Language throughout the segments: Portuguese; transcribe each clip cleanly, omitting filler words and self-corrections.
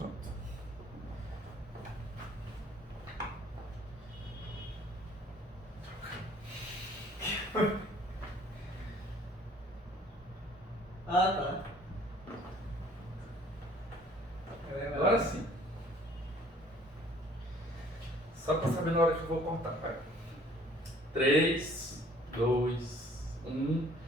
Pronto. Ah, tá. Agora sim. Só pra saber na hora que eu vou cortar, vai. 3, 2, 1.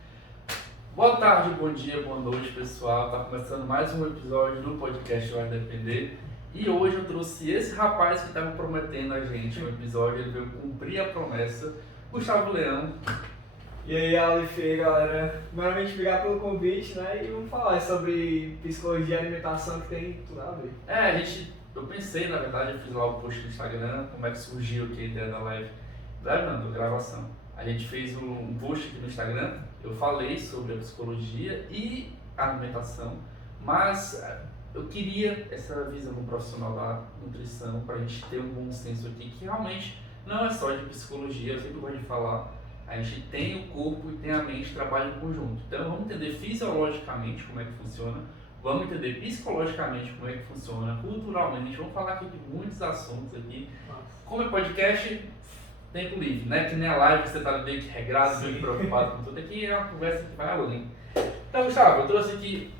Boa tarde, bom dia, boa noite, pessoal. Tá começando mais um episódio do podcast Vai Depender. E hoje eu trouxe esse rapaz que estava prometendo a gente um episódio, ele veio cumprir a promessa, Gustavo Leão. E aí, Aleph, galera. Primeiramente, obrigado pelo convite, né? E vamos falar sobre psicologia e alimentação, que tem tudo a ver. Eu pensei, na verdade, eu fiz lá o post no Instagram, como é que surgiu aqui a ideia da live, da gravação. A gente fez um post aqui no Instagram, eu falei sobre a psicologia e a alimentação, mas eu queria essa visão do profissional da nutrição para a gente ter um bom senso aqui, que realmente não é só de psicologia, eu sempre gosto de falar, a gente tem o corpo e tem a mente trabalham em conjunto. Então vamos entender fisiologicamente como é que funciona, vamos entender psicologicamente como é que funciona, culturalmente, vamos falar aqui de muitos assuntos aqui. Como é podcast, tempo livre, né? Que nem a live você tá meio que regrado, meio preocupado com tudo, aqui é uma conversa que vai além. Então, Gustavo, eu trouxe aqui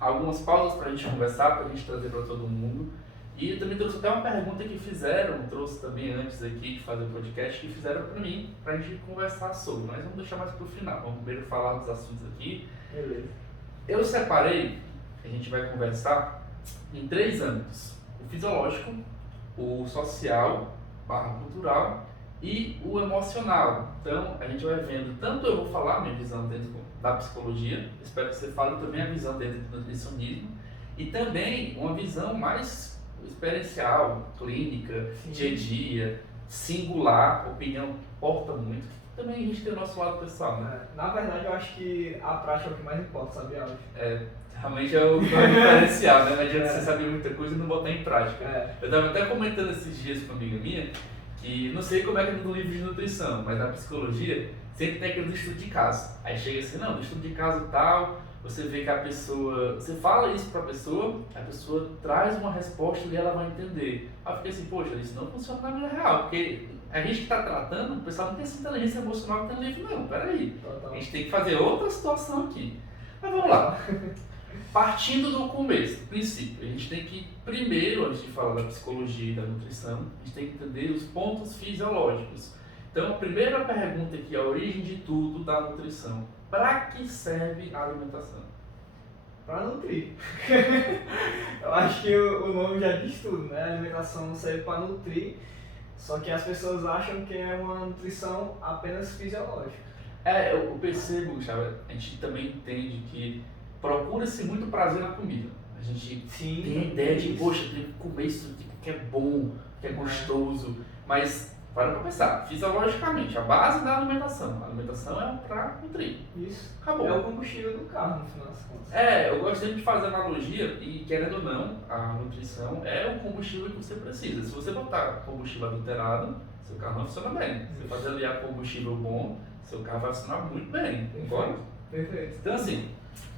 algumas pausas pra gente conversar, pra gente trazer pra todo mundo. E eu também trouxe até uma pergunta que fizeram, trouxe também antes aqui de fazer o podcast, que fizeram pra mim, pra gente conversar sobre. Mas vamos deixar mais pro final, vamos primeiro falar dos assuntos aqui. Beleza. Eu separei, a gente vai conversar em 3 âmbitos: o fisiológico, o social / cultural e o emocional. Então a gente vai vendo, tanto eu vou falar minha visão dentro da psicologia, espero que você fale também a visão dentro do nutricionismo e também uma visão mais experiencial, clínica, Sim. dia a dia, singular, opinião importa muito. Também a gente tem o nosso lado pessoal, né? Na verdade, eu acho que a prática é o que mais importa, sabe, Aleph? Realmente é o diferencial, né? Não adianta você saber muita coisa e não botar em prática. Eu estava até comentando esses dias com uma amiga minha, que não sei como é que é no livro de nutrição, mas na psicologia sempre tem aquele estudo de caso. Aí chega assim, não, no estudo de caso tal, você vê que a pessoa, você fala isso pra pessoa, a pessoa traz uma resposta e ela vai entender. Aí eu fiquei assim, poxa, isso não funciona na vida real, porque a gente que está tratando, o pessoal não tem essa inteligência emocional que tem no livro, não, peraí. A gente tem que fazer outra situação aqui. Mas vamos lá. Partindo do começo, do princípio, a gente tem que, primeiro, antes de falar da psicologia e da nutrição, a gente tem que entender os pontos fisiológicos. Então, a primeira pergunta aqui, a origem de tudo da nutrição. Para que serve a alimentação? Para nutrir. Eu acho que o nome já diz tudo, né? A alimentação serve para nutrir, só que as pessoas acham que é uma nutrição apenas fisiológica. Eu percebo, Gustavo, a gente também entende que procura-se muito prazer na comida. A gente tem a ideia de, poxa, tem que comer isso que é bom, que é gostoso, mas para pra pensar, fisiologicamente, a base da alimentação. A alimentação é para nutrir. Isso. Acabou. É o combustível do carro, no final das contas. Eu gosto sempre de fazer analogia e, querendo ou não, a nutrição é o combustível que você precisa. Se você botar combustível adulterado, seu carro não funciona bem. Se você fazer aliar combustível bom, seu carro vai funcionar muito bem, concorda? Perfeito. Então, assim,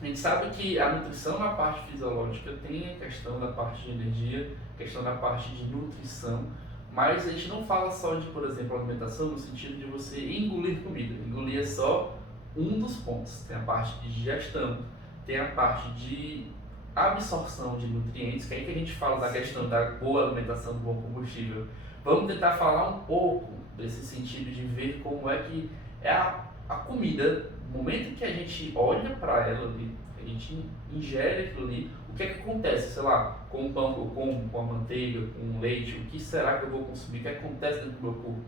a gente sabe que a nutrição na parte fisiológica tem a questão da parte de energia, questão da parte de nutrição, mas a gente não fala só de, por exemplo, alimentação no sentido de você engolir comida. Engolir é só um dos pontos. Tem a parte de digestão, tem a parte de absorção de nutrientes, que é aí que a gente fala da questão da boa alimentação, do bom combustível. Vamos tentar falar um pouco desse sentido de ver como é que é a comida, no momento em que a gente olha para ela ali, a gente ingere aquilo ali, o que é que acontece, sei lá, com o pão que eu como, com a manteiga, com o leite, o que será que eu vou consumir, o que acontece dentro do meu corpo?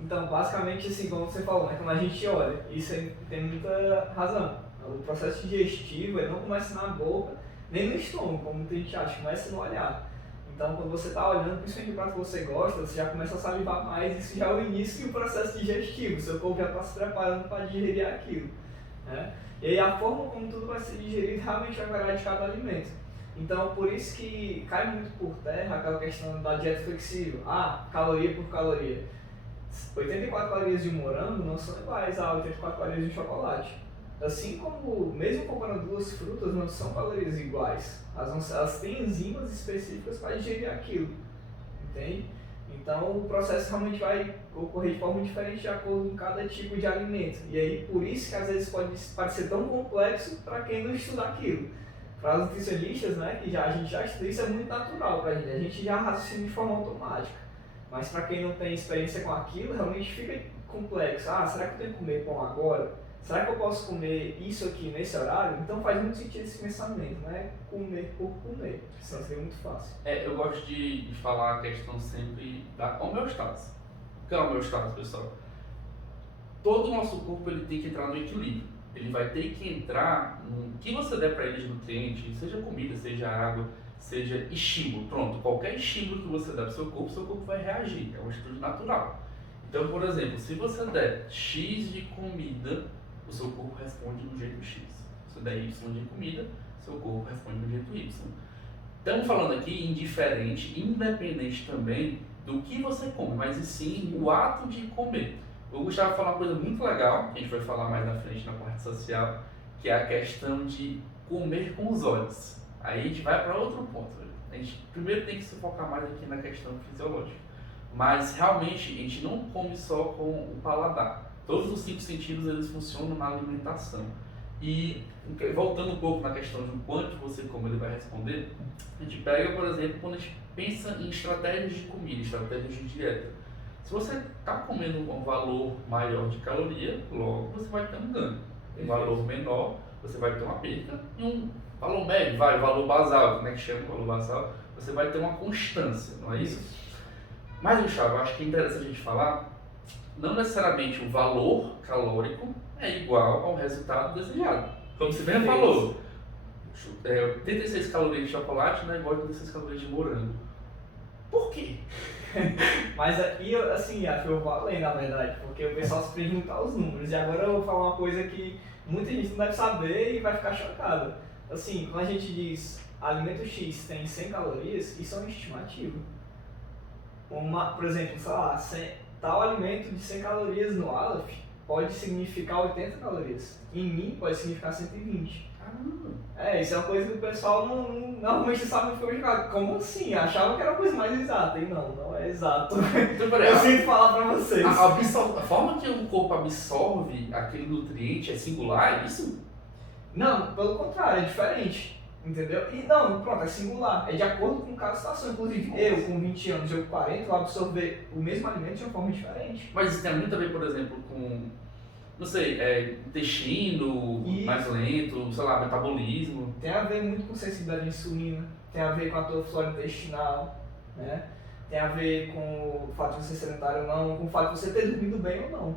Então, basicamente, assim, como você falou, né, quando a gente olha, isso aí tem muita razão. O processo digestivo, ele não começa na boca, nem no estômago, como muita gente acha, começa no olhar. Então, quando você está olhando, principalmente para o que você gosta, você já começa a salivar mais, isso já é o início do processo digestivo, seu corpo já está se preparando para digerir aquilo, né? E aí a forma como tudo vai ser digerido realmente vai variar de cada alimento. Então, por isso que cai muito por terra aquela questão da dieta flexível. Caloria por caloria. 84 calorias de um morango não são iguais a 84 calorias de um chocolate. Assim como, mesmo comparando duas frutas, não são calorias iguais. Elas têm enzimas específicas para digerir aquilo, entende? Então o processo realmente vai ocorrer de forma diferente de acordo com cada tipo de alimento. E aí por isso que às vezes pode parecer tão complexo para quem não estuda aquilo. Para os nutricionistas, né, que a gente já estuda, isso é muito natural para a gente já raciocina de forma automática. Mas para quem não tem experiência com aquilo, realmente fica complexo. Ah, será que eu tenho que comer pão agora? Será que eu posso comer isso aqui nesse horário? Então faz muito sentido esse pensamento, né? Comer por comer, senão seria muito fácil. Eu gosto de falar a questão sempre da homeostase. O que é a homeostase, pessoal? Todo o nosso corpo ele tem que entrar no equilíbrio. Ele vai ter que entrar no que você der para ele de nutriente, seja comida, seja água, seja estímulo. Pronto, qualquer estímulo que você der para o seu corpo vai reagir. É uma atitude natural. Então, por exemplo, se você der X de comida, o seu corpo responde do jeito X. Se você der Y de comida, seu corpo responde do jeito Y. Estamos falando aqui indiferente, independente também do que você come, mas e sim o ato de comer. Eu gostava de falar uma coisa muito legal, que a gente vai falar mais na frente na parte social, que é a questão de comer com os olhos. Aí a gente vai para outro ponto. A gente primeiro tem que se focar mais aqui na questão fisiológica. Mas realmente a gente não come só com o paladar. Todos os 5 sentidos eles funcionam na alimentação. E voltando um pouco na questão de o quanto você come, ele vai responder, a gente pega, por exemplo, quando a gente pensa em estratégias de comida, estratégias de dieta. Se você está comendo um valor maior de caloria, logo você vai ter um ganho. Um valor menor, você vai ter uma perda. E um valor médio, valor basal, como é que chama o valor basal, você vai ter uma constância, não é isso? Mas, Gustavo, eu acho que é interessante a gente falar, não necessariamente o valor calórico é igual ao resultado desejado. Como você mesmo falou, 86 calorias de chocolate não é igual a 86 calorias de morango. Por quê? Mas aqui, assim, acho que eu vou além, na verdade, porque o pessoal se prende muito aos números. E agora eu vou falar uma coisa que muita gente não deve saber e vai ficar chocada. Assim, quando a gente diz alimento X tem 100 calorias, isso é uma estimativa. Por exemplo, sei lá, tal alimento de 100 calorias no Aleph pode significar 80 calorias. Em mim pode significar 120. Isso é uma coisa que o pessoal normalmente sabe muito complicado. Como assim? Achava que era uma coisa mais exata. E não é exato. Então, eu sempre falar pra vocês. A forma que o corpo absorve aquele nutriente é singular, é isso? Não, pelo contrário, é diferente. Entendeu? E não, pronto, é singular. É de acordo com cada situação. Inclusive, eu com 20 anos, eu com 40, vou absorver o mesmo alimento de uma forma diferente. Mas isso tem muito a ver, por exemplo, com, não sei, intestino mais lento, sei lá, metabolismo. Tem a ver muito com sensibilidade à insulina, tem a ver com a tua flora intestinal, né? Tem a ver com o fato de você ser sedentário ou não, com o fato de você ter dormido bem ou não,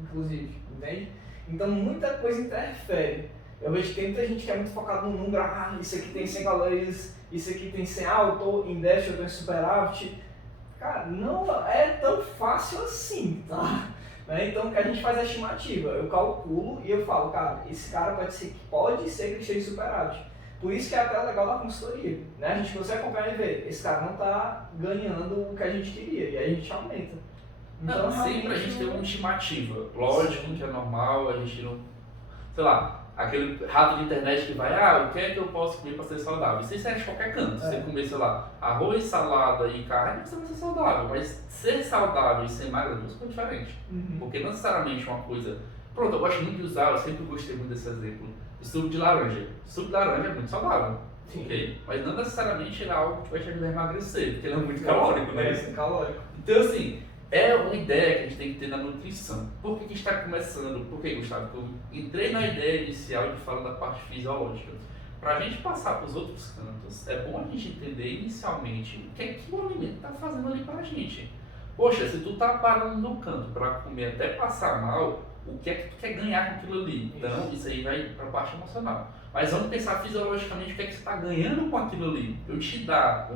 inclusive, entende? Então muita coisa interfere. Eu vejo que tem muita gente que é muito focada no número, isso aqui tem 100 calorias, isso aqui tem 100, eu tô em déficit, eu tô em superávit. Cara, não é tão fácil assim, tá? Então, o que a gente faz é a estimativa. Eu calculo e eu falo, cara, esse cara pode ser que ele esteja em superávit. Por isso que é até legal da consultoria, né? A gente consegue acompanhar e ver, esse cara não está ganhando o que a gente queria, e aí a gente aumenta. Então, sempre a gente tem uma estimativa. Lógico que é normal, a gente não... Sei lá, aquele rato de internet que vai, o que é que eu posso comer para ser saudável? Isso é de qualquer canto. Se você comer, sei lá, arroz, salada e carne, você vai ser saudável. Mas ser saudável e ser magro é duas coisas diferentes. Porque não necessariamente uma coisa... Pronto, eu gosto muito de usar, eu sempre gostei muito desse exemplo. O suco de laranja. O suco de laranja é muito saudável. Ok? Mas não necessariamente é algo que vai te ajudar a emagrecer, porque ele é muito calórico, né? É calórico. Então, assim, é uma ideia que a gente tem que ter na nutrição. Por que a gente está começando? Por que, Gustavo? Porque eu entrei na ideia inicial de falar da parte fisiológica. Para a gente passar para os outros cantos, é bom a gente entender inicialmente o que é que o alimento está fazendo ali para a gente. Poxa, se tu tá parando no canto para comer até passar mal, o que é que tu quer ganhar com aquilo ali? Então, isso aí vai para a parte emocional. Mas vamos pensar fisiologicamente o que é que você está ganhando com aquilo ali. Eu te dar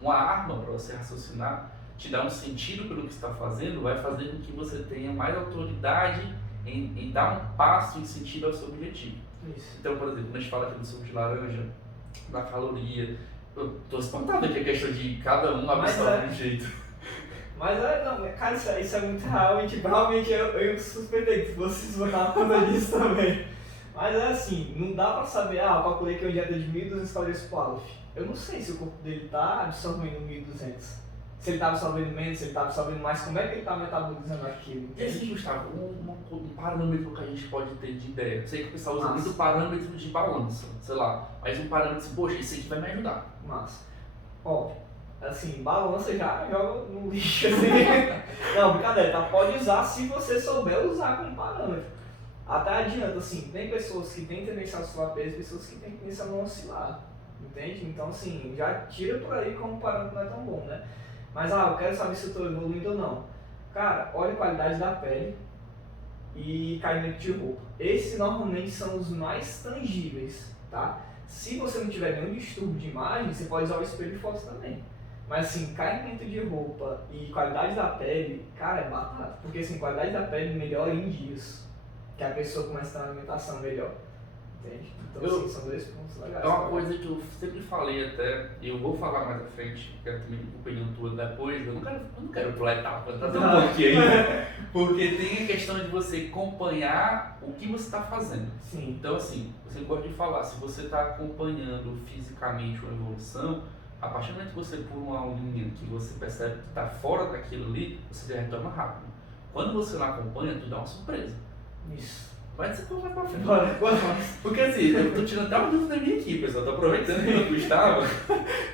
uma arma para você raciocinar, te dar um sentido pelo que você está fazendo, vai fazer com que você tenha mais autoridade em dar um passo em sentido ao seu objetivo. Isso. Então, por exemplo, quando a gente fala aqui do suco de laranja, da caloria, eu estou espantado aqui a questão de cada um absorve de um jeito. Mas não, cara, isso é muito real e tipo, realmente eu suspeitei que vocês botaram conta disso também. Mas é assim, não dá pra saber, eu calculei que é uma dieta de 1.200 calorias por Aleph. Eu não sei se o corpo dele tá absorvendo 1.200. Se ele tá absorvendo menos, se ele tá absorvendo mais, como é que ele tá metabolizando aquilo? E assim, Gustavo, um parâmetro que a gente pode ter de ideia. Eu sei que o pessoal usa muito parâmetro de balança, sei lá. Mas um parâmetro assim, poxa, esse aqui vai me ajudar. Massa. Ó, assim, balança já joga no lixo, assim. Não, brincadeira, tá? Pode usar se você souber usar como parâmetro. Até adianta, assim, tem pessoas que têm tendência a oscilar peso e pessoas que têm tendência a não oscilar, entende? Então, assim, já tira por aí como parâmetro não é tão bom, né? Mas, eu quero saber se eu estou evoluindo ou não. Cara, olha a qualidade da pele e caimento de roupa. Esses normalmente são os mais tangíveis, tá? Se você não tiver nenhum distúrbio de imagem, você pode usar o espelho de foto também. Mas assim, caimento de roupa e qualidade da pele, cara, é batata. Porque assim, qualidade da pele melhora em dias. Que a pessoa começa a ter uma alimentação melhor. Entende? Então assim, são dois pontos legais. É uma coisa que eu sempre falei até, e eu vou falar mais à frente, quero também a opinião tua depois, eu não quero pular etapa, tá tão um pouquinho aí. Porque tem a questão de você acompanhar o que você está fazendo. Sim. Então assim, você pode falar, se você está acompanhando fisicamente uma evolução, a partir do momento que você pula uma linha que você percebe que está fora daquilo ali, você já retorna rápido. Quando você não acompanha, tu dá uma surpresa. Isso. Mas você vai pra frente. Bora. Porque assim, eu tô tirando até uma dúvida minha aqui, pessoal. Tô aproveitando que eu Gustavo,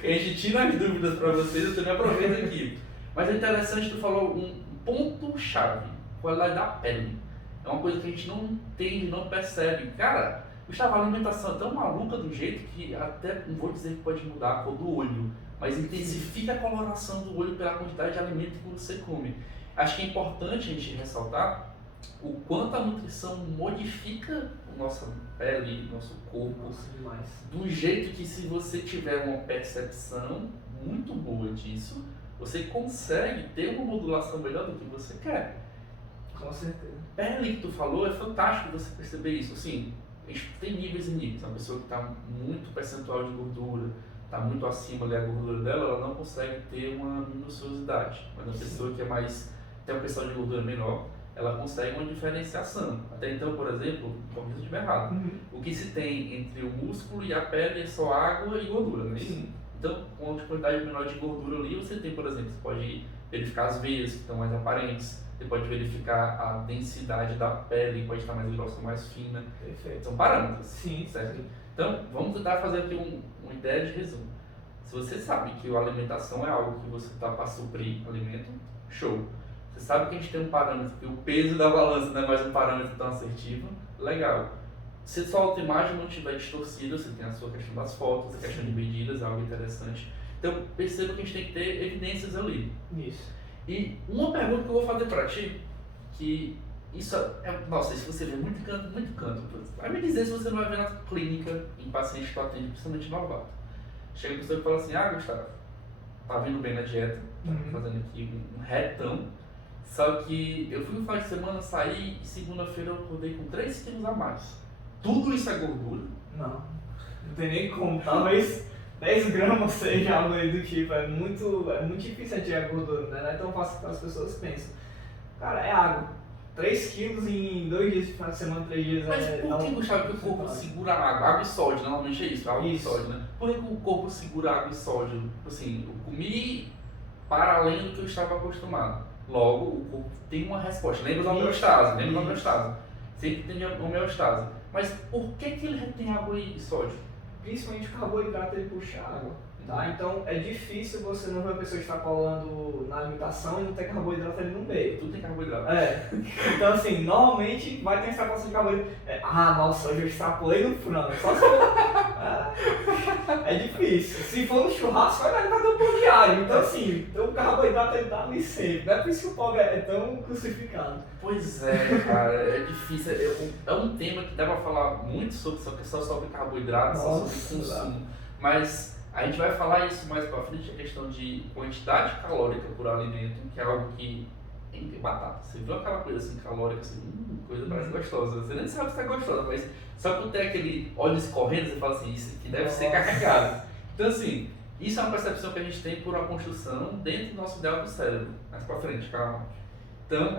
que a gente tira as dúvidas pra vocês, eu também aproveito aqui. Mas é interessante, tu falou um ponto-chave, qualidade da pele. É uma coisa que a gente não entende, não percebe. Cara, Gustavo, a alimentação é tão maluca do jeito que até, não vou dizer que pode mudar a cor do olho, mas intensifica a coloração do olho pela quantidade de alimento que você come. Acho que é importante a gente ressaltar o quanto a nutrição modifica a nossa pele, nosso corpo. Nossa, demais. Do jeito que, se você tiver uma percepção muito boa disso, você consegue ter uma modulação melhor do que você quer. Com certeza. Pele que tu falou, é fantástico você perceber isso. Assim, a gente tem níveis e níveis. Uma pessoa que está muito percentual de gordura, está muito acima da gordura dela, ela não consegue ter uma minuciosidade. Mas uma pessoa que é mais, tem uma percentual de gordura menor, ela consegue uma diferenciação. Até então, por exemplo, corrija se eu estiver errado, o que se tem entre o músculo e a pele é só água e gordura, não é isso? Sim. Então, com uma quantidade menor de gordura ali, você tem, por exemplo, você pode verificar as veias que estão mais aparentes, você pode verificar a densidade da pele, pode estar mais grossa ou mais fina. Perfeito. São parâmetros. Sim, certo? sim. Então, vamos tentar fazer aqui uma ideia de resumo. Se você sabe que a alimentação é algo que você está para suprir alimento, show. Você sabe que a gente tem um parâmetro, que o peso da balança não é mais um parâmetro tão assertivo, legal. Se sua autoimagem não estiver distorcida, você tem a sua questão das fotos, a questão de medidas, algo interessante. Então, perceba que a gente tem que ter evidências ali. Isso. E uma pergunta que eu vou fazer para ti, que isso é, nossa, isso você vê muito canto, muito canto. Vai me dizer se você não vai ver na clínica, em pacientes que tu atende, principalmente novato. Chega a pessoa e fala assim, Gustavo, tá vindo bem na dieta, tá fazendo aqui um retão, só que eu fui no final de semana, saí e segunda-feira eu acordei com 3 quilos a mais. Tudo isso é gordura? Não tem nem como, talvez 10 gramas seja algo aí do tipo, é muito difícil tirar gordura, né? Não é tão fácil que as pessoas pensam. Cara, é água. 3 quilos em 2 dias de final de semana, 3 dias Mas é... por que, Gustavo, que o corpo segura água? Água e sódio, normalmente é isso, água e sódio, né? Por que o corpo segura água e sódio? Assim, eu comi para além do que eu estava acostumado. Logo, o corpo tem uma resposta. Lembra da homeostase? Sempre tem homeostase. Mas por que ele retém água e sódio? Principalmente o carboidrato, ele puxa água, tá? Então é difícil você não ver a pessoa extrapolando na alimentação e não ter carboidrato ali no meio. Tudo tem carboidrato. Então assim, normalmente vai ter extrapolação de carboidrato. Nossa, hoje eu extrapolei no frango. Só se é difícil. Se for no churrasco, vai ter um pão diário. Então assim, o carboidrato ele tá ali sempre. Não é por isso que o pobre é tão crucificado. Pois é, cara, é difícil. É um tema que dá pra falar muito sobre, só sobre carboidrato, só sobre consumo. Mas a gente vai falar isso mais pra frente, a questão de quantidade calórica por alimento, que é algo que tem batata. Você viu aquela coisa assim calórica, assim, coisa parece gostosa. Você nem sabe se é gostosa, mas só por ter aquele óleo escorrendo, você fala assim, isso aqui deve ser carregado. Então assim, isso é uma percepção que a gente tem por uma construção dentro do nosso ideal do cérebro. Mais pra frente, calma. Então,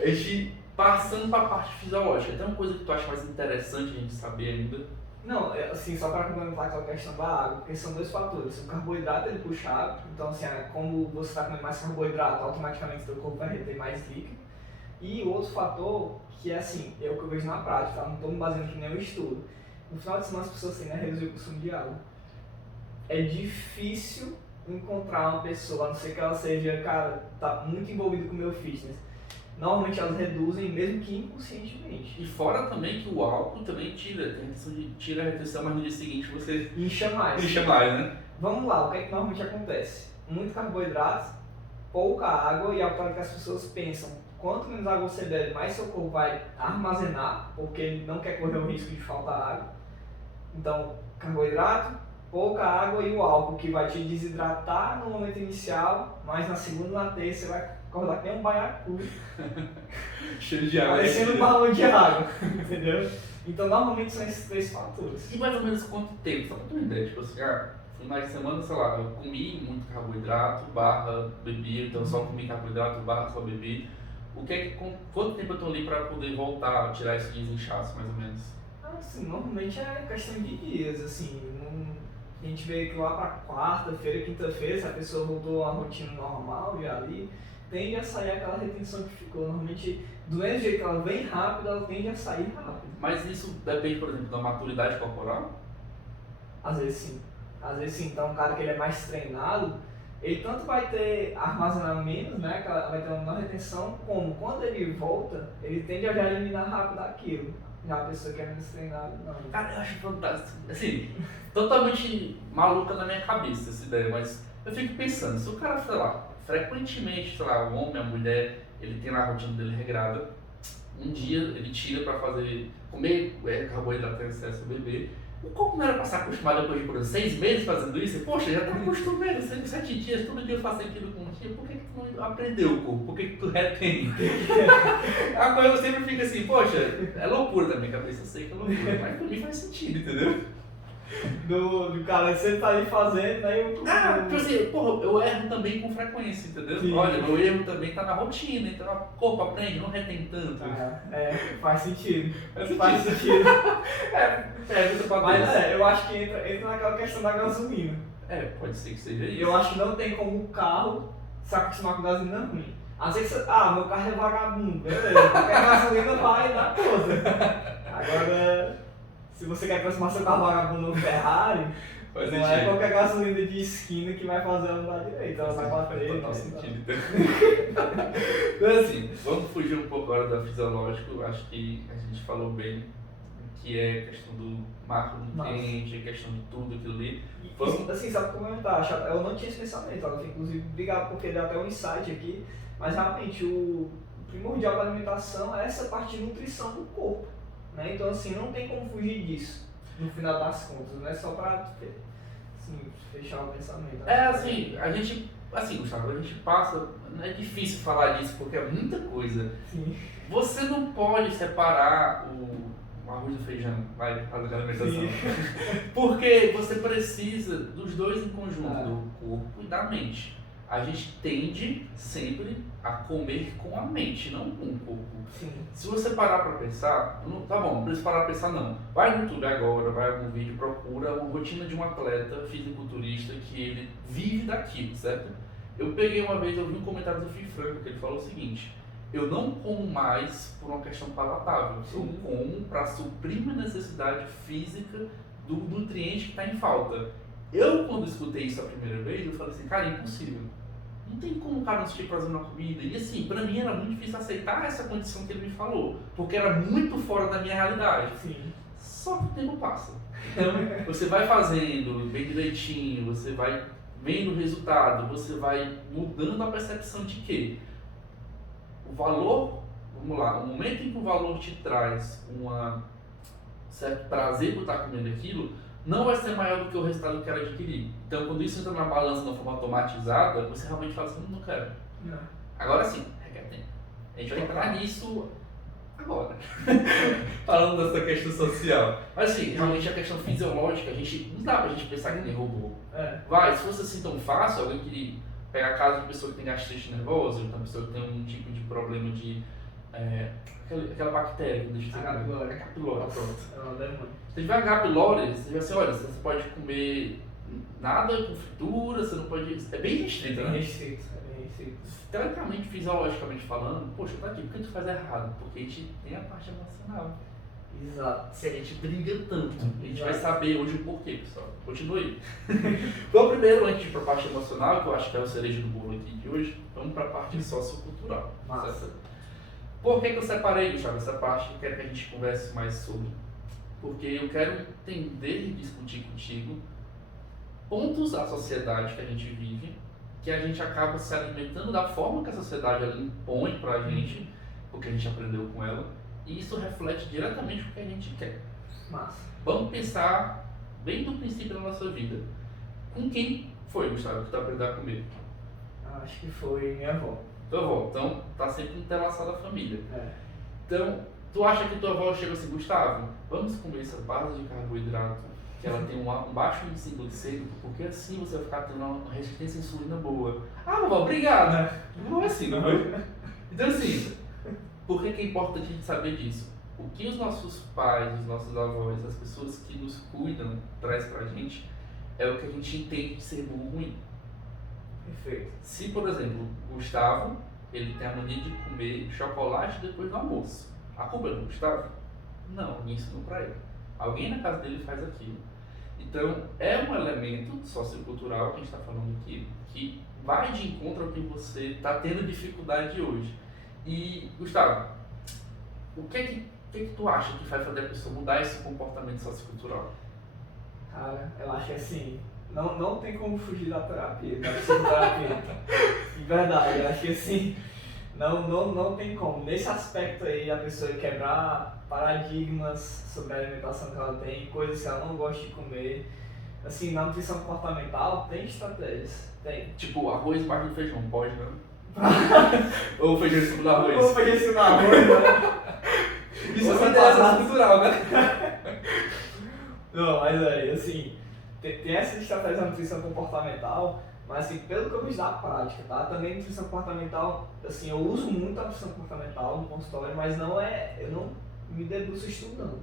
a gente passando para a parte fisiológica, tem uma coisa que tu acha mais interessante a gente saber ainda? Não, assim, só para complementar aquela questão da água, porque são dois fatores. O carboidrato ele puxa água, então assim, como você está comendo mais carboidrato, automaticamente seu corpo vai reter mais líquido. E o outro fator, que é assim, é o que eu vejo na prática, tá? Não estou me baseando em nenhum estudo. No final de semana as pessoas tendem a reduzir o consumo de água. É difícil encontrar uma pessoa, a não ser que ela seja, cara, tá muito envolvida com o meu fitness. Normalmente elas reduzem, mesmo que inconscientemente. E fora também que o álcool também tira a retenção, mas no dia seguinte você Incha mais. incha mais, né? Vamos lá, o que é que normalmente acontece? Muito carboidrato, pouca água, e é o que as pessoas pensam. Quanto menos água você bebe, mais seu corpo vai armazenar, porque ele não quer correr o risco de faltar água. Então, carboidrato, pouca água e o álcool, que vai te desidratar no momento inicial, mas na segunda e na terça você vai acordar que nem um baiacu, Cheio de água. parecendo um balão de água, entendeu? Então, normalmente são esses três fatores. E mais ou menos quanto tempo? Só pra ter uma ideia, tipo assim, finais de semana, sei lá, eu comi muito carboidrato, bebi, então só comi carboidrato, só bebi. Quanto tempo eu tô ali pra poder voltar a tirar esse desinchaço, mais ou menos? Assim, normalmente é questão de dias, assim, a gente vê que lá pra quarta-feira, quinta-feira, se a pessoa voltou à rotina normal e ali, tende a sair aquela retenção que ficou. Normalmente, do mesmo jeito que ela vem rápido, ela tende a sair rápido. Mas isso depende, por exemplo, da maturidade corporal? Às vezes sim. Às vezes sim. Então, um cara que ele é mais treinado, ele tanto vai ter armazenar menos, né, vai ter uma menor retenção, como quando ele volta, ele tende a já eliminar rápido aquilo. Já a pessoa que é menos treinada, não. Cara, eu acho fantástico. Assim, totalmente maluca na minha cabeça essa ideia, mas eu fico pensando, se o cara, sei lá, frequentemente, sei lá, o homem, a mulher, ele tem lá a rotina dele regrada, um dia ele tira pra comer carboidrato em excesso, beber, o corpo não era pra estar acostumado depois de, por exemplo, 6 meses fazendo isso? Poxa, já tá acostumado, 7 dias, todo dia eu faço aquilo com um dia, por que tu não aprendeu o corpo? Por que tu retém? A coisa sempre fica assim, poxa, é loucura da minha cabeça, eu sei que é loucura, mas pra mim faz sentido, entendeu? Do cara, você tá ali fazendo, aí eu... Tipo assim, porra, eu erro também com frequência, entendeu? Sim. Olha, meu erro também tá na rotina, então o corpo aprende, não retém tanto. Faz sentido. Faz sentido. Pergunta pra Deus. Mas eu acho que entra naquela questão da gasolina. Pode ser que seja isso. Eu acho que não tem como o carro se acostumar com gasolina ruim. A não ser que você, meu carro é vagabundo, beleza, qualquer gasolina vai dar toda. Agora, se você quer transformar seu carro vagabundo no Ferrari, não é qualquer gasolina de esquina que vai fazer ela andar direito, ela vai pra frente. Total sentido. Então assim, vamos fugir um pouco agora da fisiológico, acho que a gente falou bem, que é a questão do macronutriente, a questão de tudo aquilo ali. Assim, só pra comentar, eu não tinha esse pensamento, inclusive obrigado porque deu até um insight aqui, mas realmente o primordial da alimentação é essa parte de nutrição do corpo, né? Então assim, não tem como fugir disso, no final das contas, não é só pra assim, fechar o pensamento. Gustavo, a gente passa, não é difícil falar disso porque é muita coisa. Sim. Você não pode separar o arroz do feijão, vai fazer a alimentação. Porque você precisa dos dois em conjunto, do corpo e da mente. A gente tende sempre a comer com a mente, não com o corpo. Sim. Se você parar pra pensar, tá bom, não precisa parar pra pensar não. Vai no YouTube agora, vai algum vídeo, procura uma rotina de um atleta fisiculturista que ele vive daquilo, certo? Eu peguei uma vez, eu vi um comentário do Fih Franco que ele falou o seguinte: eu não como mais por uma questão palatável, eu como para suprir uma necessidade física do nutriente que está em falta. Eu, quando escutei isso a primeira vez, eu falei assim, cara, é impossível. Não tem como o cara não sentir prazer na comida. E assim, pra mim era muito difícil aceitar essa condição que ele me falou, porque era muito fora da minha realidade. Sim. Só que o tempo passa. Então, você vai fazendo bem direitinho, você vai vendo o resultado, você vai mudando a percepção de que o valor, vamos lá, o momento em que o valor te traz um certo prazer por estar comendo aquilo, não vai ser maior do que o resultado que eu quero adquirir. Então, quando isso entra na balança de uma forma automatizada, você realmente fala assim, não quero. Não. Agora sim, requer tempo. A gente vai entrar nisso agora, falando dessa questão social. Mas assim, realmente a questão fisiológica, não dá pra gente pensar que nem robô. Vai, se fosse assim tão fácil, alguém que pegar caso de pessoa que tem gastrite nervosa, ou uma pessoa que tem um tipo de problema de aquela bactéria que deixa H. pylori. H. pylori, pronto. É uma demônio. Se tiver H. pylori, você vai assim, olha, você não pode comer nada com fritura, você não pode... É bem restrito, É né? bem restrito. Teoricamente, fisiologicamente falando, poxa, tá aqui, por que a gente faz errado? Porque a gente tem a parte emocional. Exato. Se a gente briga tanto, a gente vai Exato. saber hoje o porquê, pessoal. Continue aí. Então, primeiro, antes de ir para a parte emocional, que eu acho que é o cereja do bolo aqui de hoje, vamos para a parte sociocultural. Massa. Certo? Por que eu separei, Gustavo, essa parte que eu quero que a gente converse mais sobre? Porque eu quero entender e discutir contigo pontos da sociedade que a gente vive, que a gente acaba se alimentando da forma que a sociedade ela impõe pra gente, porque a gente aprendeu com ela, e isso reflete diretamente o que a gente quer. Massa. Vamos pensar bem do princípio da nossa vida. Com quem foi, Gustavo, que tu aprendeu a comer? Acho que foi minha avó. Tua avó. Então, tá sempre entrelaçada à família. É. Então, tu acha que tua avó chega assim, Gustavo, vamos comer essa base de carboidrato, que ela tem um baixo índice glicêmico, porque assim você vai ficar tendo uma resistência à insulina boa. Ah, vovó, obrigado. Não é assim, não é? Então, assim, por que é importante a gente saber disso? O que os nossos pais, os nossos avós, as pessoas que nos cuidam, traz pra gente, é o que a gente entende de ser bom ou ruim. Perfeito. Se, por exemplo, o Gustavo, ele tem a mania de comer chocolate depois do almoço, a culpa é do Gustavo? Não, alguém ensinou pra ele. Alguém na casa dele faz aquilo. Então, é um elemento sociocultural que a gente está falando aqui, que vai de encontro ao que você está tendo dificuldade hoje. E, Gustavo, o que é que tu acha que vai fazer a pessoa mudar esse comportamento sociocultural? Cara, eu acho que assim, não tem como fugir da terapia, da psicoterapia. De verdade, eu acho que assim, não tem como. Nesse aspecto aí, a pessoa quebrar paradigmas sobre a alimentação que ela tem, coisas que ela não gosta de comer. Assim, na nutrição comportamental, tem estratégias. Tem. Tipo, arroz embaixo do feijão, pode, né? Ou feijão em cima do arroz? Vamos fazer isso no arroz, né? Isso é uma ideia sociocultural, né? Não, mas aí, assim, tem essa estratégia da nutrição comportamental, mas assim, pelo que eu vejo da prática, tá? Também nutrição comportamental, assim, eu uso muito a nutrição comportamental no consultório, mas eu não me debruço estudando.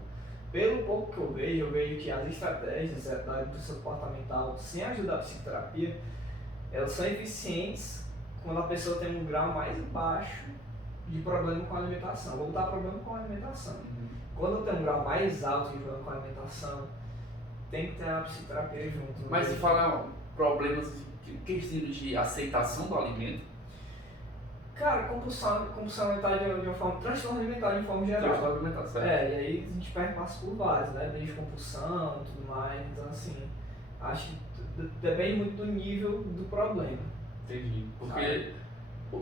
Pelo pouco que eu vejo que as estratégias da nutrição comportamental, sem a ajuda da psicoterapia, elas são eficientes quando a pessoa tem um grau mais baixo de problema com a alimentação. Vou botar problema com a alimentação. Quando eu tenho um grau mais alto de problema com a alimentação, tem que ter a psicoterapia junto. Mas se falar problemas questão de aceitação do alimento, cara, compulsão alimentar de uma forma, transtorno alimentar de forma geral. transtorno alimentar, certo? E aí a gente perpassa por vários, né? Desde compulsão e tudo mais. Então, assim, acho que depende muito do nível do problema. Entendi. Porque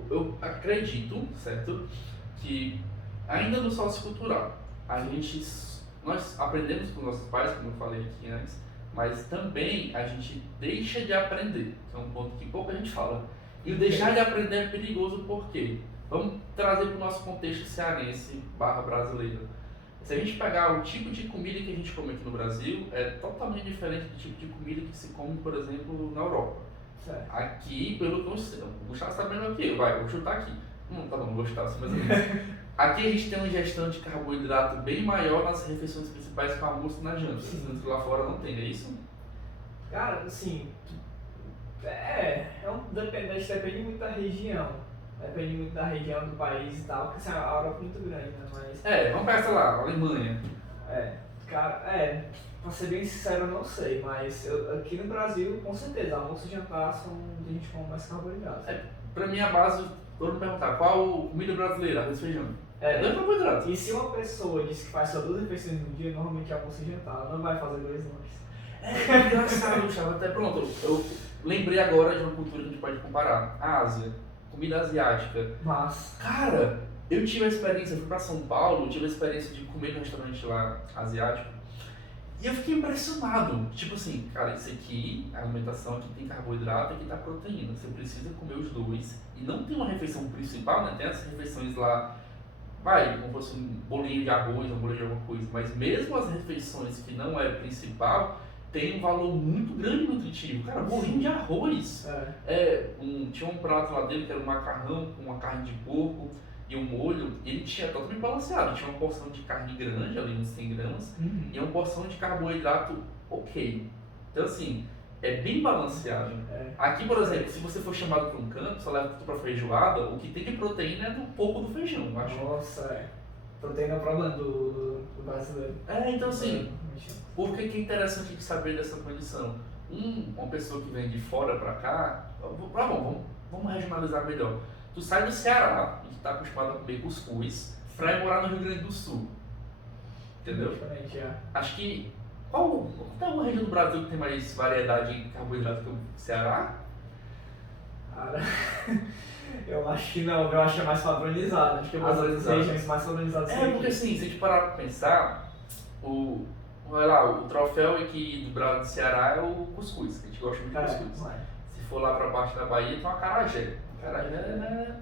eu acredito, certo, que ainda no sociocultural, nós aprendemos com nossos pais, como eu falei aqui antes, mas também a gente deixa de aprender, que é um ponto que pouca gente fala. E o deixar de aprender é perigoso por quê? Vamos trazer para o nosso contexto cearense / brasileiro. Se a gente pegar o tipo de comida que a gente come aqui no Brasil, é totalmente diferente do tipo de comida que se come, por exemplo, na Europa. Certo. Aqui, pelo que eu sei, o Gustavo sabe melhor que eu, vou chutar aqui. Tá bom, não vou chutar assim mais ou menos. Aqui a gente tem uma ingestão de carboidrato bem maior nas refeições principais com almoço e na janta, sendo que lá fora não tem, não é isso? Cara, assim, depende muito da região. Depende muito da região do país e tal, porque assim, a Europa é muito grande, né? Mas, vamos pegar, sei lá, Alemanha. Cara, pra ser bem sincero, eu não sei, mas aqui no Brasil, com certeza, almoço e jantar são onde a gente come mais carboidrato. Pra mim, a base, todo mundo perguntar, qual comida brasileira? Arroz e feijão. Dois carboidratos. E se uma pessoa diz que faz só 2 refeições no dia, normalmente é almoço e jantar, ela não vai fazer 2 lanches. É engraçado, Gustavo, até pronto. Eu lembrei agora de uma cultura que a gente pode comparar. A Ásia, comida asiática. Mas, cara, eu tive a experiência, eu fui pra São Paulo, tive a experiência de comer num restaurante lá asiático. E eu fiquei impressionado. Tipo assim, cara, isso aqui, a alimentação aqui tem carboidrato e aqui tá proteína. Você precisa comer os dois. E não tem uma refeição principal, né? Tem as refeições lá, como fosse um bolinho de arroz, um bolinho de alguma coisa. Mas mesmo as refeições que não é principal, tem um valor muito grande nutritivo. Cara, bolinho de arroz. Tinha um prato lá dele que era um macarrão com uma carne de porco. e o molho, ele tinha totalmente balanceado. Tinha uma porção de carne grande, ali uns 100 gramas, e uma porção de carboidrato ok. Então, assim, é bem balanceado. Aqui, por exemplo, se você for chamado para um canto, você leva tudo para feijoada, o que tem de proteína é do pouco do feijão, eu acho. Nossa, proteína é o problema do brasileiro. Então assim, por que é interessante de saber dessa condição? Uma pessoa que vem de fora para cá, vamos regionalizar melhor. Tu sai do Ceará, e tu tá acostumado a comer cuscuz, pra ir morar no Rio Grande do Sul. Entendeu? Acho que qual é uma região do Brasil que tem mais variedade em carboidrato que o Ceará? Cara, eu acho que não, eu acho que é mais padronizado. Acho que as outras regiões mais padronizadas. Porque assim, se a gente parar pra pensar, o troféu aqui do Brasil do Ceará é o cuscuz, que a gente gosta muito de cuscuz. Se for lá pra baixo da Bahia, tem o acarajé.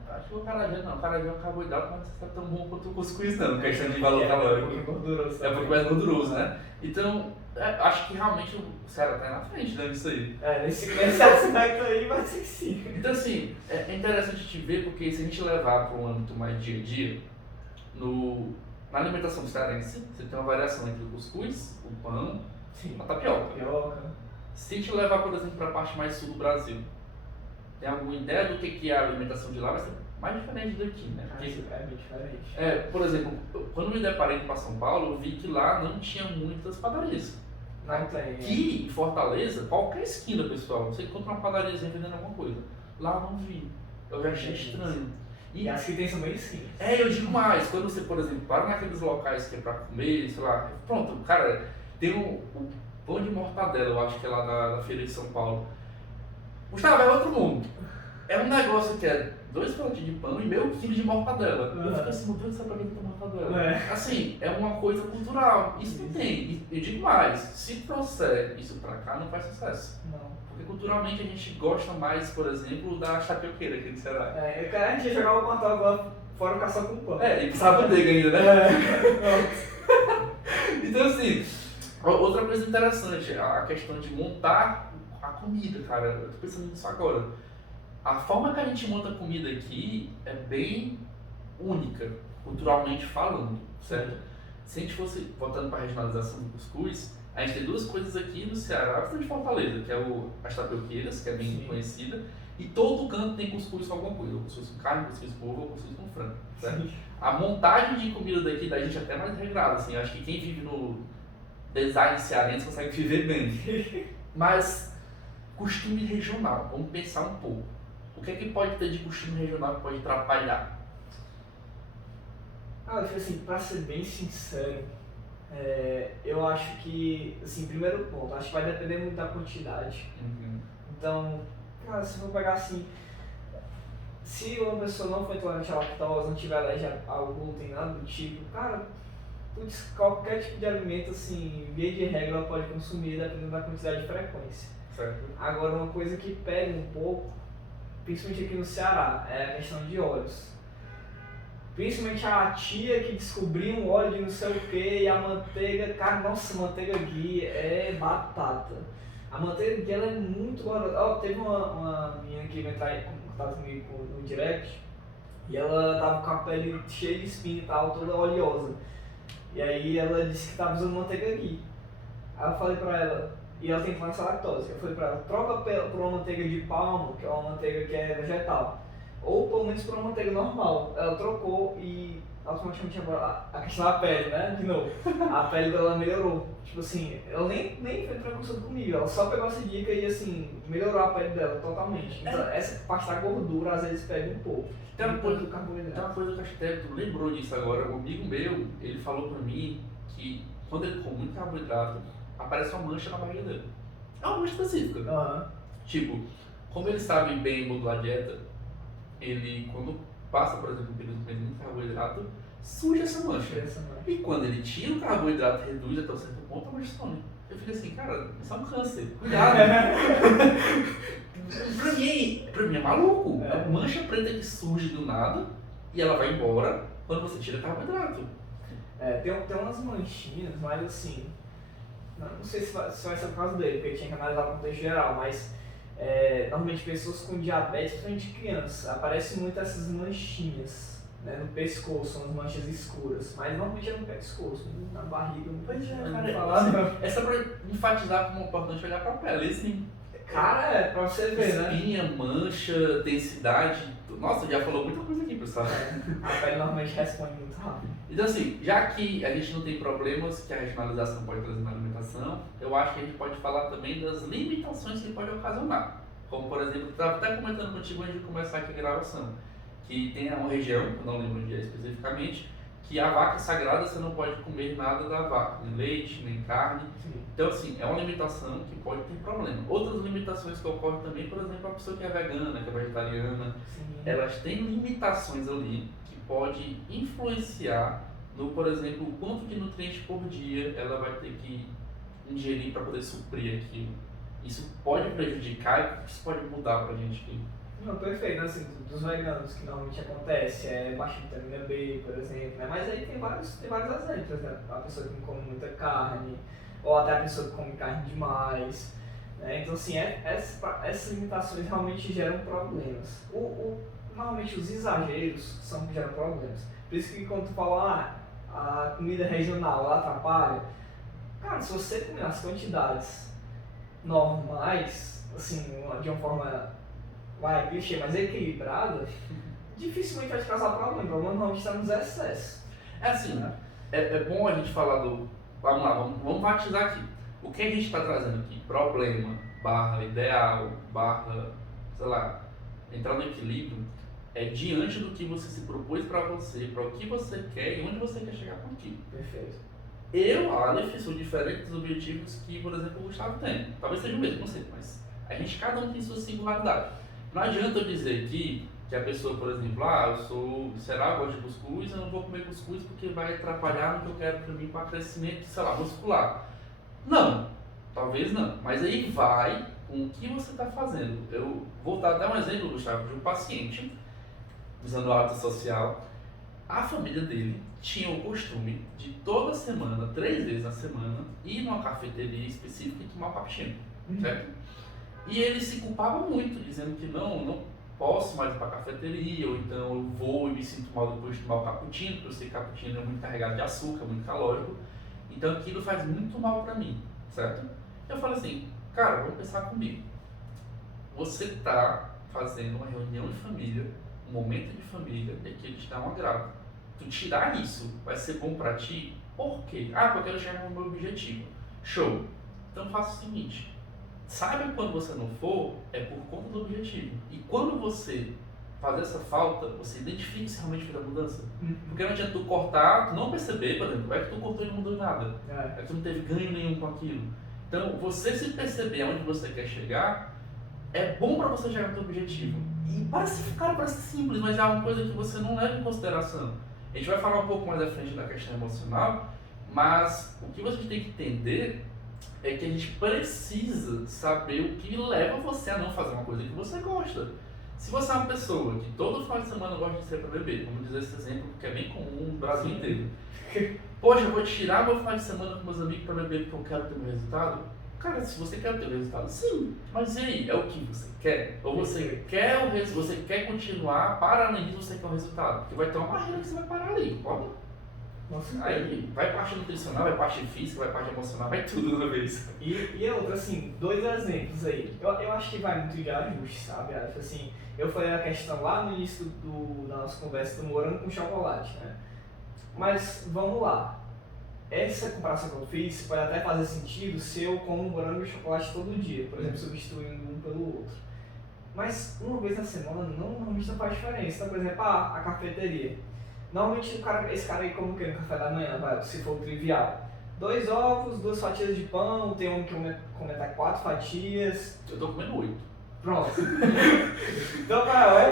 Acho que o acarajé não, o acarajé é um carboidrato, mas não é tão bom quanto o cuscuz não, questão de valor calórico. É um pouco mais gorduroso, né? Então, acho que realmente o Ceará tá na frente, né, nisso aí. Nesse aspecto aí vai ser que sim. Então assim, é interessante te ver, porque se a gente levar para um âmbito mais dia a dia, na alimentação cearense, você tem uma variação entre o cuscuz, o pão, a tapioca. Se a gente levar, por exemplo, para a parte mais sul do Brasil, tem alguma ideia do que é a alimentação de lá? Vai ser mais diferente daqui, né? Porque, é bem diferente. Por exemplo, quando me deparei para São Paulo, eu vi que lá não tinha muitas padarias. Não tem. Aqui em Fortaleza, qualquer esquina, pessoal, você encontra uma padariazinha vendendo alguma coisa. Lá eu não vi. Eu já achei estranho. E as que tem são bem simples. Eu digo mais, quando você, por exemplo, para naqueles locais que é pra comer, sei lá, pronto, cara, tem o pão de mortadela, eu acho que é lá na feira de São Paulo. Gustavo, é outro mundo. É um negócio que é 2 pratinhos de pão e meio quilo de mortadela. Eu fico assim, meu Deus do céu, pra mim tem mortadela. Assim, é uma coisa cultural. Isso não tem. E eu digo mais, se trouxer isso pra cá, não faz sucesso. Não. Porque culturalmente a gente gosta mais, por exemplo, da tapioqueira aqui do Ceará. A gente ia jogar o mortadela fora caçar com pão. E precisava manteiga ainda, né? Então assim, outra coisa interessante, a questão de montar a comida, cara. Eu tô pensando nisso agora. A forma que a gente monta a comida aqui é bem única, culturalmente falando, certo? Se a gente fosse, voltando para a regionalização do cuscuz, a gente tem 2 coisas aqui no Ceará, principalmente de Fortaleza, que é as tapioqueiras, que é bem conhecida, e todo canto tem cuscuz com alguma coisa, cuscuz com carne, cuscuz com ovo, cuscuz com frango, certo? A montagem de comida daqui da gente é até mais regrada, assim, acho que quem vive no design cearense consegue viver bem. Mas, costume regional, vamos pensar um pouco. O que é que pode ter de costume regional que pode atrapalhar? Assim, pra ser bem sincero, eu acho que, assim, primeiro ponto, acho que vai depender muito da quantidade. Então, cara, se for pegar assim, se uma pessoa não for intolerante à lactose, não tiver alergia ao glúten, nada do tipo, cara, qualquer tipo de alimento, assim, via de regra, ela pode consumir dependendo da quantidade de frequência. Certo. Agora, uma coisa que pega um pouco, principalmente aqui no Ceará, é a questão de óleos. Principalmente a tia que descobriu um óleo de não sei o que e a manteiga, cara, nossa, manteiga ghee é batata. A manteiga ghee ela é muito gostosa. Teve uma menina que veio entrar em contato comigo no direct e ela tava com a pele cheia de espinha e tal, toda oleosa. E aí ela disse que tava usando manteiga ghee. Aí eu falei pra ela, e ela tem intolerância à lactose, eu falei pra ela, troca por uma manteiga de palma, que é uma manteiga que é vegetal. Ou pelo menos por uma manteiga normal. Ela trocou e automaticamente a questão da pele, né? De novo. A pele dela melhorou. Tipo assim, ela nem foi preconceito comigo, ela só pegou essa dica e assim, melhorou a pele dela totalmente. Então, essa parte da gordura às vezes pega um pouco. Tem uma coisa que eu acho que tu lembrou disso agora. Um amigo meu, ele falou pra mim que quando ele come muito carboidrato, aparece uma mancha na barriga dele. É uma mancha específica. Tipo, como ele sabe bem modular a dieta, ele, quando passa, por exemplo, um período de muito carboidrato, suja essa mancha. E quando ele tira o carboidrato e reduz até um certo ponto, a mancha some. Eu fico assim, cara, isso é um câncer. Cuidado. pra mim é maluco. É uma mancha preta que surge do nada e ela vai embora quando você tira carboidrato. Tem umas manchinhas, mas assim, não sei se vai ser por causa dele, porque tinha que analisar o contexto geral, mas normalmente pessoas com diabetes, principalmente crianças, aparecem muito essas manchinhas né, no pescoço, são as manchas escuras, mas normalmente é no pescoço, na barriga, não Pois é, não cara, falar, não. é só pra enfatizar como é importante olhar pra pele, assim. Cara, é pra você ver, né? Espinha, mancha, densidade. Nossa, já falou muita coisa aqui, pessoal. A pele normalmente responde muito rápido. Então assim, já que a gente não tem problemas que a regionalização pode trazer na alimentação, eu acho que a gente pode falar também das limitações que pode ocasionar. Como por exemplo, eu estava até comentando contigo antes de começar aqui a gravação, que tem uma região, eu não lembro onde é especificamente, que a vaca sagrada você não pode comer nada da vaca, nem leite, nem carne. Sim. Então assim, é uma limitação que pode ter problema. Outras limitações que ocorrem também, por exemplo, a pessoa que é vegana, que é vegetariana, Sim. elas têm limitações ali que pode influenciar no, por exemplo, o quanto de nutrientes por dia ela vai ter que ingerir para poder suprir aquilo. Isso pode prejudicar e o que isso pode mudar pra gente aqui? Não, perfeito, assim, dos veganos que normalmente acontece, é baixa vitamina B, por exemplo, né? Mas aí tem vários exemplos, né? A pessoa que não come muita carne, ou até a pessoa que come carne demais, né? Então, assim, essas limitações realmente geram problemas. Normalmente os exageros são que geram problemas. Por isso que quando tu fala, a comida regional, ela atrapalha, cara, se você comer as quantidades normais, assim, de uma forma, clichê, mas equilibrada, dificilmente vai te causar problema. O problema normalmente está nos excessos. É assim, é bom a gente falar do... Vamos lá, vamos batizar aqui. O que a gente está trazendo aqui? Problema, barra ideal, barra, sei lá, entrar no equilíbrio, é diante do que você se propôs para você, para o que você quer e onde você quer chegar com aquilo. Perfeito. Eu, Aleph, sou diferente dos objetivos que, por exemplo, o Gustavo tem. Talvez seja o mesmo, não sei, mas a gente, cada um tem sua singularidade. Não adianta eu dizer que a pessoa, por exemplo, eu gosto de cuscuz, eu não vou comer cuscuz porque vai atrapalhar no que eu quero para mim para crescimento, sei lá, muscular. Não, talvez não, mas aí vai com o que você está fazendo. Eu vou dar até um exemplo, Gustavo, de um paciente, usando o hábito social. A família dele tinha o costume de toda semana, 3 vezes na semana, ir numa cafeteria específica e tomar um cappuccino, certo? E ele se culpava muito, dizendo que não posso mais ir para a cafeteria, ou então eu vou e me sinto mal depois de tomar o cappuccino, porque eu sei que cappuccino é muito carregado de açúcar, muito calórico, então aquilo faz muito mal para mim, certo? Eu falei assim, cara, vamos pensar comigo. Você está fazendo uma reunião de família, um momento de família, e que ele te dá um agrado. Tu tirar isso vai ser bom pra ti? Por quê? Porque eu quero chegar no meu objetivo. Show! Então faça o seguinte, saiba que quando você não for, é por conta do objetivo. E quando você fazer essa falta, você identifica se realmente fez a mudança. Porque não adianta tu cortar, tu não perceber, por exemplo, é que tu cortou e não mudou nada. É que tu não teve ganho nenhum com aquilo. Então, você se perceber aonde você quer chegar, é bom pra você chegar no teu objetivo. E parece simples, mas é uma coisa que você não leva em consideração. A gente vai falar um pouco mais à frente da questão emocional, mas o que você tem que entender é que a gente precisa saber o que leva você a não fazer uma coisa que você gosta. Se você é uma pessoa que todo final de semana gosta de sair para beber, vamos dizer esse exemplo que é bem comum no Brasil inteiro. Poxa, eu vou tirar meu final de semana com meus amigos para beber porque eu quero ter meu resultado. Cara, se você quer ter o resultado, sim. Mas e aí, é o que você quer? Ou você quer você quer continuar, para além disso você quer o resultado? Porque vai ter uma barreira que você vai parar ali, concorda? Nossa, aí vai parte nutricional, vai parte física, vai parte emocional, vai tudo de uma vez. E outra, assim, 2 exemplos aí. Eu acho que vai muito de ajuste, sabe? Assim, eu falei a questão lá no início da nossa conversa do morango com chocolate, né? Mas vamos lá. Essa comparação que eu fiz pode até fazer sentido se eu como morango e chocolate todo dia, por exemplo, substituindo um pelo outro. Mas uma vez na semana normalmente não faz diferença. Então, por exemplo, a cafeteria. Normalmente esse cara aí come o que no café da manhã, se for trivial? 2 ovos, 2 fatias de pão, tem um que come até 4 fatias. Eu tô comendo 8. Pronto. Então, cara,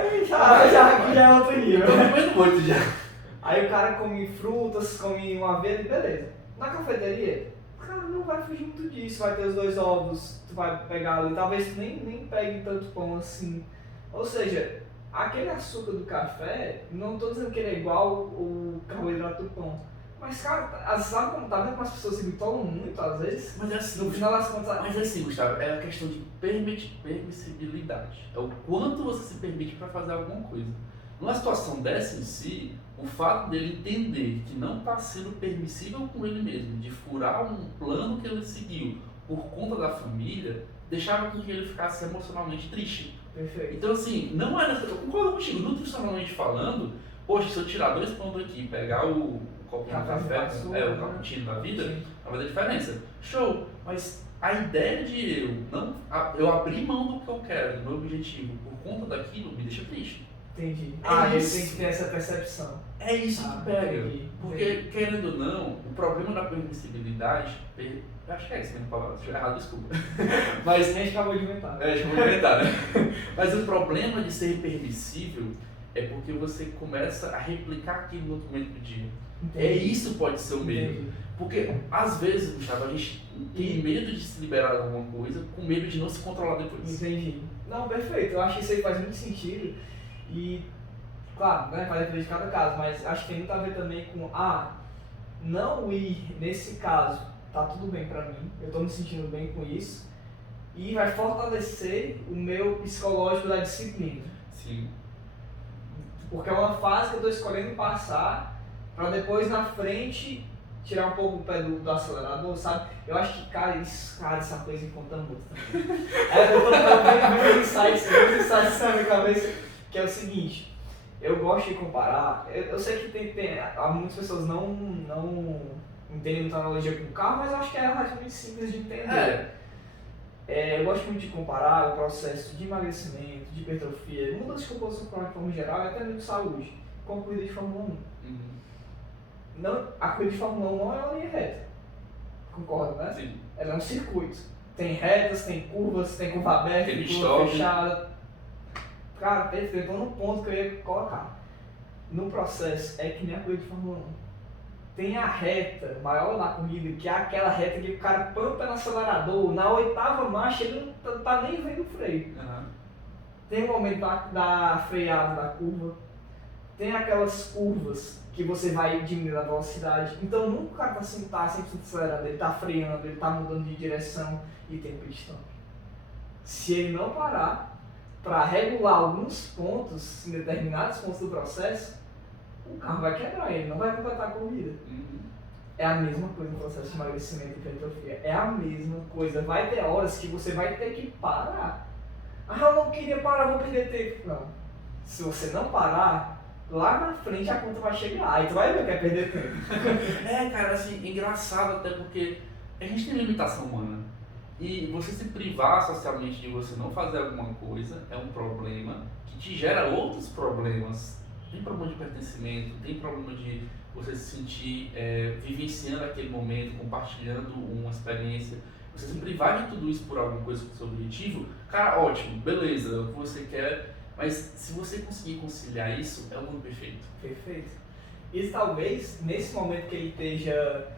já é outro nível. Eu tô comendo 8 já. Aí o cara come frutas, come uma aveia, beleza. Na cafeteria, o cara não vai fugir muito disso, vai ter os 2 ovos, tu vai pegar ali, talvez tu nem pegue tanto pão assim. Ou seja, aquele açúcar do café, não estou dizendo que ele é igual o carboidrato do pão. Mas, cara, sabe como tá vendo como as pessoas se bitolam muito às vezes? Mas é assim, no final das contas. Mas é assim, Gustavo, é a questão de permissibilidade. É o quanto você se permite para fazer alguma coisa. Numa situação dessa em si, o fato dele entender que não está sendo permissível com ele mesmo, de furar um plano que ele seguiu por conta da família, deixava com que ele ficasse emocionalmente triste. Perfeito. Então, assim, não é eu concordo contigo, nutricionalmente falando, poxa, se eu tirar 2 pão daqui e pegar o copinho de café, o cappuccino da vida, não vai ter diferença. Show! Mas a ideia de eu abrir mão do que eu quero, do meu objetivo, por conta daquilo, me deixa triste. Entendi. É Ele isso. tem que ter essa percepção. É isso que pega. Entendi. Porque, querendo ou não, o problema da permissibilidade, acho que é isso mesmo, palavra, se estiver errado, desculpa. Mas A gente acabou de inventar. deixa eu inventar, né? Mas o problema de ser permissível é porque você começa a replicar aquilo no outro momento do dia. Entendi. É isso pode ser o medo. Entendi. Porque, às vezes, Gustavo, a gente tem medo de se liberar de alguma coisa, com medo de não se controlar depois. Entendi. Não, perfeito. Eu acho que isso aí faz muito sentido. E, claro, né, vai depender de cada caso, mas acho que tem muito a ver também com, não ir nesse caso, tá tudo bem pra mim, eu tô me sentindo bem com isso, e vai fortalecer o meu psicológico da disciplina. Sim. Porque é uma fase que eu tô escolhendo passar pra depois na frente tirar um pouco o pé do acelerador, sabe? Eu acho que, cara, essa coisa conta muito também. Eu tô vendo insights na minha cabeça, que é o seguinte, eu gosto de comparar, eu sei que muitas pessoas não entendem muita analogia com o carro, mas eu acho que é relativamente simples de entender. Eu gosto muito de comparar o processo de emagrecimento, de hipertrofia, mudança de composição corporal de forma geral e até mesmo de saúde, com a corrida de Fórmula 1. Não, a corrida de Fórmula 1 não é uma linha reta, concorda, né? Sim. Ela é um circuito, tem retas, tem curvas, tem curva aberta, Tem tem curva stop. fechada. Cara, perfeito, então no ponto que eu ia colocar. No processo, é que nem a corrida de Fórmula 1. Tem a reta maior da corrida, que é aquela reta que o cara põe o pé no acelerador, na 8ª marcha ele não tá nem vendo o freio. Tem o momento da freada da curva, tem aquelas curvas que você vai diminuindo a velocidade, então nunca o cara tá sempre acelerando, ele tá freando, ele tá mudando de direção e tem o pit stop. Se ele não parar para regular alguns pontos, em determinados pontos do processo, o carro vai quebrar, ele não vai completar a corrida. É a mesma coisa no processo de emagrecimento e hipertrofia. É a mesma coisa. Vai ter horas que você vai ter que parar. Eu não queria parar, vou perder tempo. Não. Se você não parar, lá na frente a conta vai chegar. Aí tu vai ver o que é perder tempo. Cara, assim, engraçado até porque a gente tem limitação humana. E você se privar socialmente de você não fazer alguma coisa é um problema que te gera outros problemas. Tem problema de pertencimento, tem problema de você se sentir vivenciando aquele momento, compartilhando uma experiência. Você se privar de tudo isso por alguma coisa com o seu objetivo, cara, ótimo, beleza, é o que você quer, mas se você conseguir conciliar isso, é o mundo perfeito. Perfeito. E talvez, nesse momento que ele esteja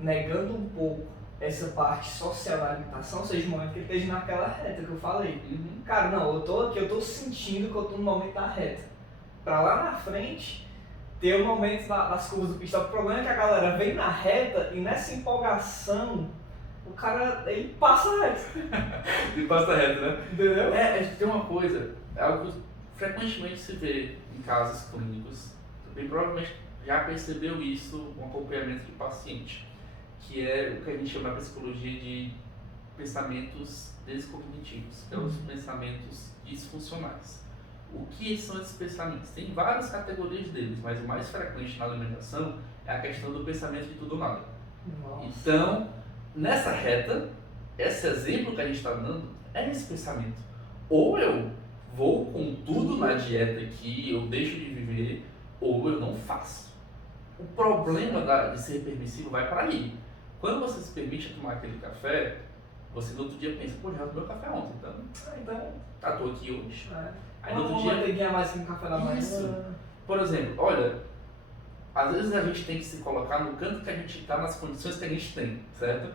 negando um pouco essa parte social da alimentação, seja o momento que ele esteja naquela reta que eu falei. Cara, não, eu tô aqui, eu tô sentindo que eu tô no momento da reta. Pra lá na frente, ter o momento das curvas do pit stop. O problema é que a galera vem na reta e nessa empolgação, o cara, ele passa a reta. Ele passa a reta, né? Entendeu? Tem uma coisa, é algo que frequentemente se vê em casos clínicos, bem provavelmente já percebeu isso com acompanhamento de paciente, que é o que a gente chama na psicologia de pensamentos descognitivos, que são os pensamentos disfuncionais. O que são esses pensamentos? Tem várias categorias deles, mas o mais frequente na alimentação é a questão do pensamento de tudo ou nada. Nossa. Então, nessa reta, esse exemplo que a gente está dando é esse pensamento. Ou eu vou com tudo na dieta aqui, eu deixo de viver, ou eu não faço. O problema de ser permissivo vai para aí. Quando você se permite tomar aquele café, você no outro dia pensa, pô, já tomei o café ontem, então tô aqui hoje. Aí no outro dia manteiguinha mais que um café da manhã. Isso. Por exemplo, olha, às vezes a gente tem que se colocar no canto que a gente está, nas condições que a gente tem, certo?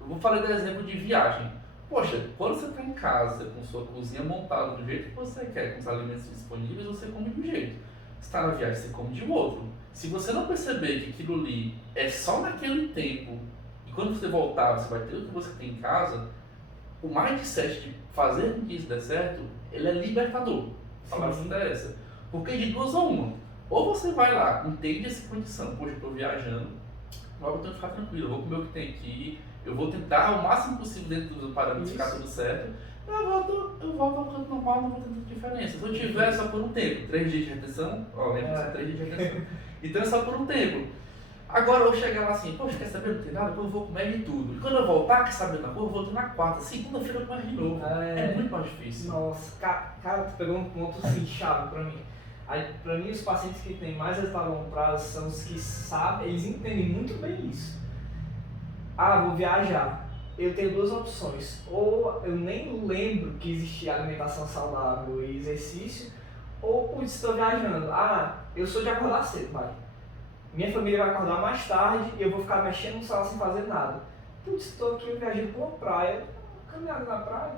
Eu vou falar do exemplo de viagem. Poxa, quando você está em casa, com sua cozinha montada do jeito que você quer, com os alimentos disponíveis, você come de um jeito. Se está na viagem, você come de outro. Se você não perceber que aquilo ali é só naquele tempo, e quando você voltar, você vai ter o que você tem em casa, o mindset de fazer com que isso dê certo, ele é libertador. A palavra é essa. Porque de duas a uma. Ou você vai lá, entende essa condição, poxa, eu tô viajando, logo eu tenho que ficar tranquilo, eu vou comer o que tem aqui, eu vou tentar o máximo possível dentro do parâmetro ficar tudo certo, eu volto ao canto normal, não vou ter tanta diferença. Se eu tiver só por um tempo, 3 dias de retenção, ó, lembra, são 3 dias de retenção. Então é só por um tempo. Agora eu chegar lá assim, poxa, quer saber, não tem nada, eu vou comer de tudo. E quando eu voltar, quer saber na cor, eu volto na quarta. Segunda-feira eu começo de novo. É muito mais difícil. Nossa, cara, tu pegou um ponto assim, chave pra mim. Aí, pra mim, os pacientes que têm mais resultado a longo prazo são os que sabem, eles entendem muito bem isso. Ah, vou viajar. Eu tenho duas opções. Ou eu nem lembro que existia alimentação saudável e exercício, ou, putz, estou viajando. Ah, eu sou de acordar cedo, vai. Minha família vai acordar mais tarde e eu vou ficar mexendo no celular sem fazer nada. Putz, estou aqui viajando pra uma praia, caminhando na praia.